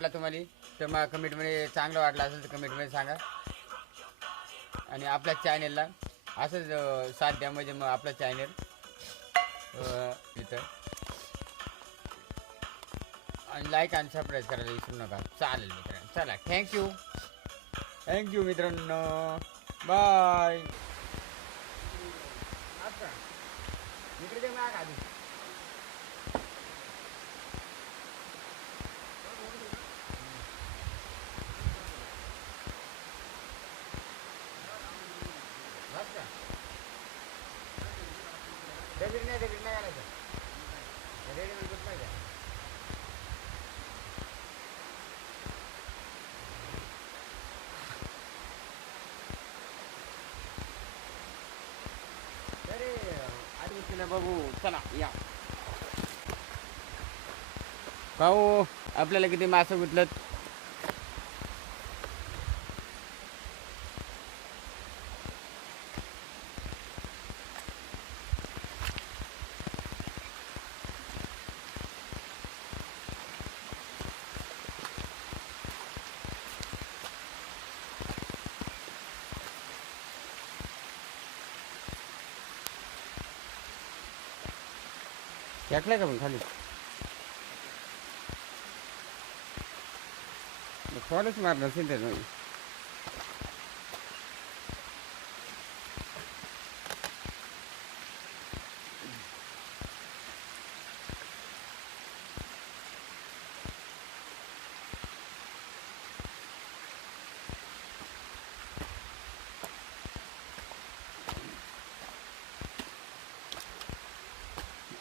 वाटला तुम्हाला? तर मग कमेंटमध्ये चांगलं वाटलं असेल तर कमेंटमध्ये सांगा. आणि आपल्या चॅनेलला असंच साथ द्या म्हणजे मग आपलं चॅनेल इथं. आणि लाईक आणि सबस्क्राईब करायला विसरू नका. चालेल मित्रांनो. चला थँक्यू थँक्यू मित्रांनो. बाय इकडे दे माग आधी बस का? दगड नाही दगड नाही घालायचं रेडीमेड गुड पाहिजे अरे आधी उचलून बघू चला या भाऊ आपल्याला किती मासे गुतलत टाकलाय का मग खाली थोडंच मारलं असेल त्यानं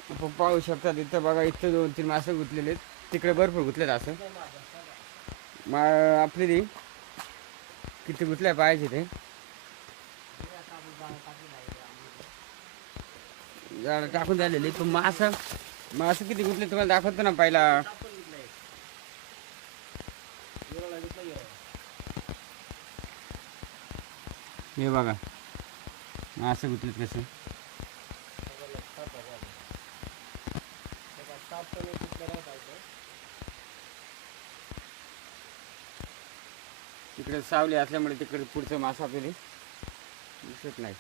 पाहू शकतात इथं बघा इथं दोन तीन मासे गुतलेले आहेत. तिकडे भरपूर गुतलेत असं. मा आपली ती. किती गुतल्या पाहिजे ते. झाडं टाकून झालेली पण मासं मासं किती गुतले तुम्हाला दाखवतो ना पहिला. हे बघा. मासं गुतलेत कसं. तिकडे सावली असल्यामुळे तिकडे पुढचं मासा आपल्याला दिसत नाही.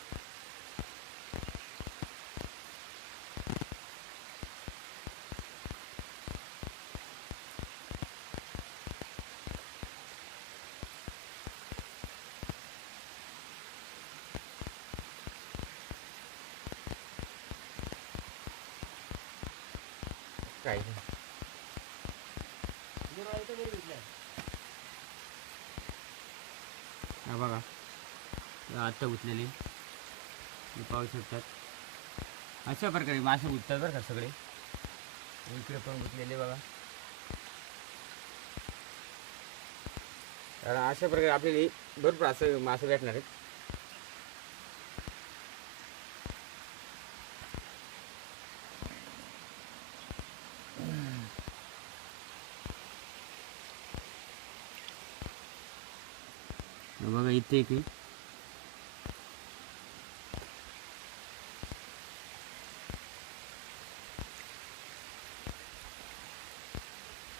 काय नाही. हा बघा आत्ता गुतलेली पाहू शकतात अशा प्रकारे मासे उठतात बरं का सगळे इकडे पण गुतलेले बघा कारण अशा प्रकारे आपल्याला भरपूर असं मासे भेटणार आहेत एक आहे.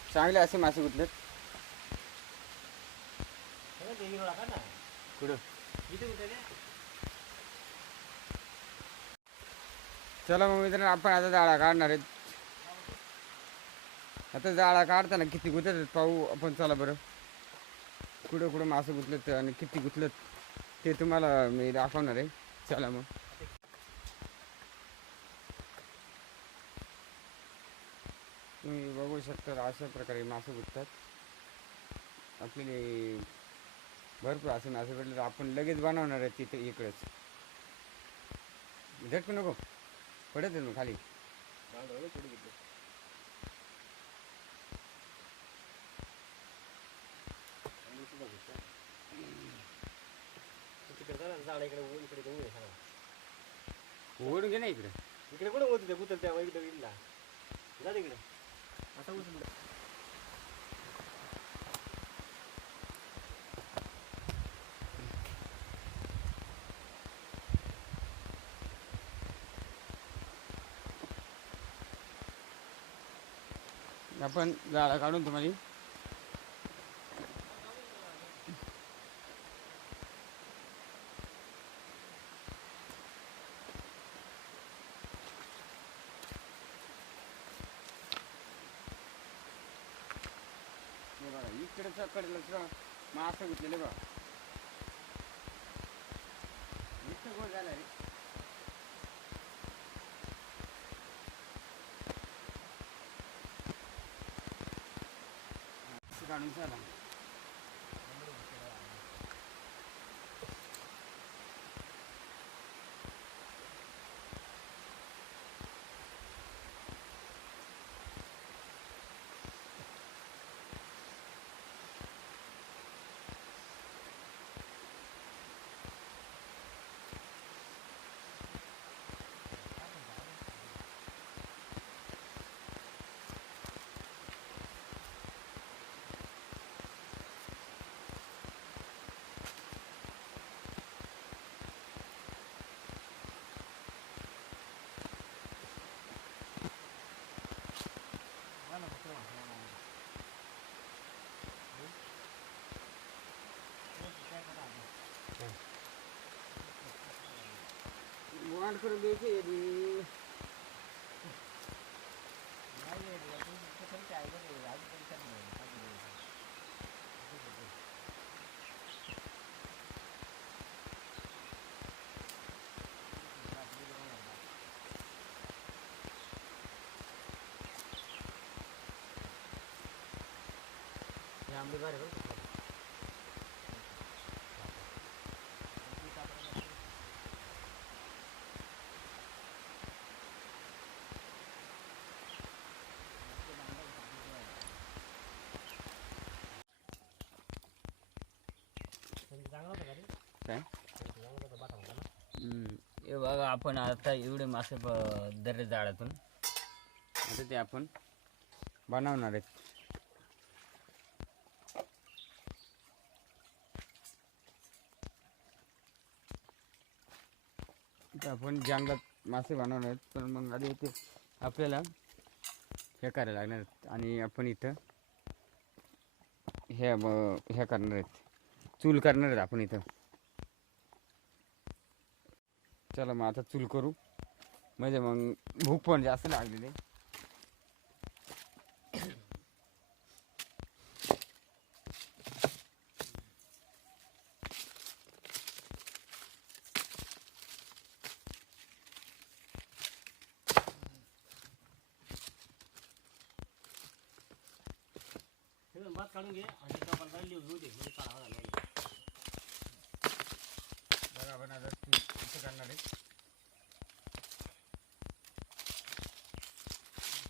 चांगले असे मासे गुतलेत कुठं? चला मग मित्रांनो आपण आता जाळा काढणार आहेत. आता जाळा काढताना किती गुतत पाहू आपण चला बरं. कुठं कुठं मासे गुतलेत आणि किती गुतलेत ते तुम्हाला मी दाखवणार आहे. चला मग. तुम्ही बघू शकता अशा प्रकारे मासे गुततात. आपले भरपूर असे मासे भेटले तर आपण लगेच बनवणार आहे तिथे इकडेच. झटकू नको. पडत आहे ना खाली ओढून घे ना इकडे. इकडे कुठे होती ते? गुतल त्या इकडे इडला जा तिकडे. आता उचल आपण जाळा काढून तुम्हाला बघा इकडे कडलं मग असं घेतलेलं बघा इतकं गोल झालं रे असं काढून चला वाढ करून द्यायची आधी. हे आंबे बारे बरं का? चांगला होता का रे? काय? हे बघा आपण आता एवढे मासे धरले जाळातून आता ते आपण बनवणार आहेत. आपण जंगलात मासे बनवणार आहेत पण मग आधी ते आपल्याला हे करायला लागणार आहेत. आणि आपण इथं हे हे करणार आहेत. चूल करणार आहेत आपण इथं. चला मग आता चूल करू. म्हणजे मग भूक पण जास्त लागलेली आहे. हे भात काढून घे. आणि त्या कपाला लिहून घेऊ दे म्हणजे काढावा लागेल बघा आपण आता चूल इथं करणार आहे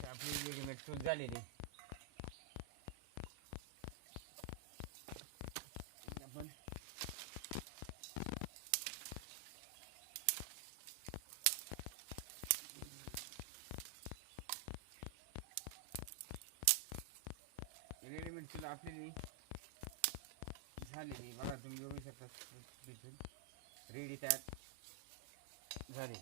आपली रेडीमेड चूल झालेली. आपण रेडीमेड चूल आपली झालेली. बघा तुम्ही बघू शकता. रेडी तयार জানি